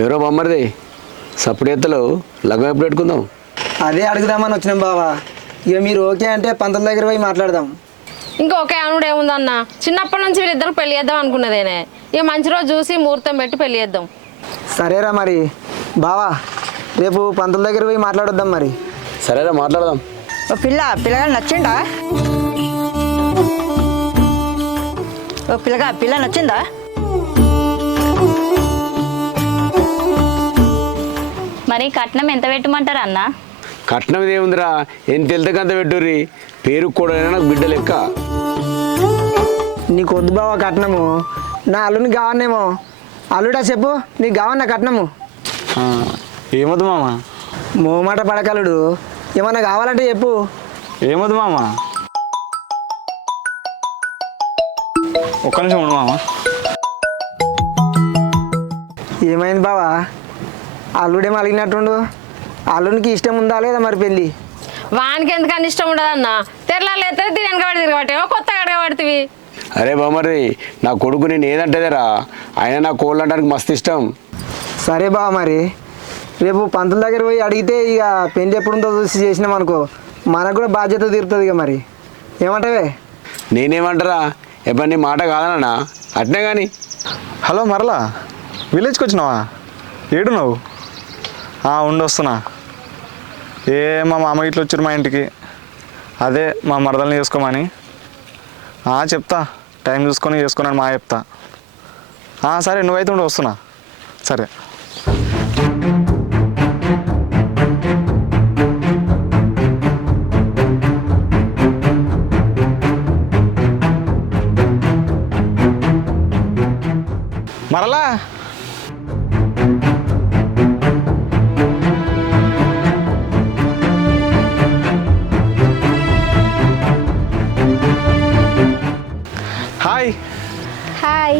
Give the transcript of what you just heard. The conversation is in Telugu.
ఎవరో బొమ్మరిది సప్పుడెత్తలు లగ్గం ఎప్పుడు పెట్టుకుందాం? అదే అడుగుదామని వచ్చినాం బావా. ఇక మీరు ఓకే అంటే పంతుల దగ్గర పోయి మాట్లాడదాం. ఇంకా ఓకే అనుడు ఏముందన్న, చిన్నప్పటి నుంచి వీళ్ళిద్దరు పెళ్లి చేద్దాం అనుకున్నదేనే. ఇక మంచి రోజు చూసి ముహూర్తం పెట్టి పెళ్లి చేద్దాం. సరేరా మరి బావా, రేపు పంతుల దగ్గర పోయి మాట్లాడొద్దాం మరి. సరేరా మాట్లాడదాం. ఓ పిల్లగాడు నచ్చిందా? ఓ పిల్ల నచ్చిందా? మరి కట్నం ఎంత పెట్టమంటారా అన్న? కట్నం ఏముందిరా, ఎంత వెళ్తేకంత పెట్టుర్రి. పేరు కూడా నాకు బిడ్డ లెక్క. నీకు వద్దు బావా కట్నము, నా అల్లునికి కావన్నేమో. అల్లుడా చెప్పు, నీకు కావన్నా కట్నము? ఏమొద్దు మామ. మోమాట పడకలుడు, ఏమన్నా కావాలంటే చెప్పు. ఏమొద్దు మామ. ఒక్క నిమిషం ఉండు మామ. ఏమైంది బావా, అల్లుడేమో అలిగినట్టుండు. అల్లునికి ఇష్టం ఉందా లేదా మరి పెళ్ళి? వానికి ఎందుకని ఇష్టం ఉండదన్న, తెల్లాలు ఎత్తే తిని వెనకబడి తిరగబట్టేమో కొత్తగా అడగబడుతుంది. అరే బొమ్మరిది, నా కొడుకు నేను ఏదంటేదేరా, ఆయన నా కోళ్ళు అంటానికి మస్తు ఇష్టం. సరే బావ, మరి రేపు పంతుల దగ్గర పోయి అడిగితే ఇక పెళ్ళి ఎప్పుడుందో చూసి చేసినాం అనుకో, మనకు కూడా బాధ్యత తీరుతుంది. ఇక మరి ఏమంటావే? నేనేమంటారా, ఎప్పుడు నీ మాట కాదన్నా అట్నే కానీ. హలో మరలా, విలేజ్కి వచ్చినావా? ఏడు నువ్వు? ఉండి వస్తున్నా. మా మామ ఇట్లా వచ్చారు మా ఇంటికి, అదే మా మరదల్ని చేసుకోమని. చెప్తా, టైం చూసుకొని చేసుకున్నాను మా చెప్తా. సరే నువ్వైతే ఉండి వస్తున్నా. సరే. మరలా హాయ్. హాయ్.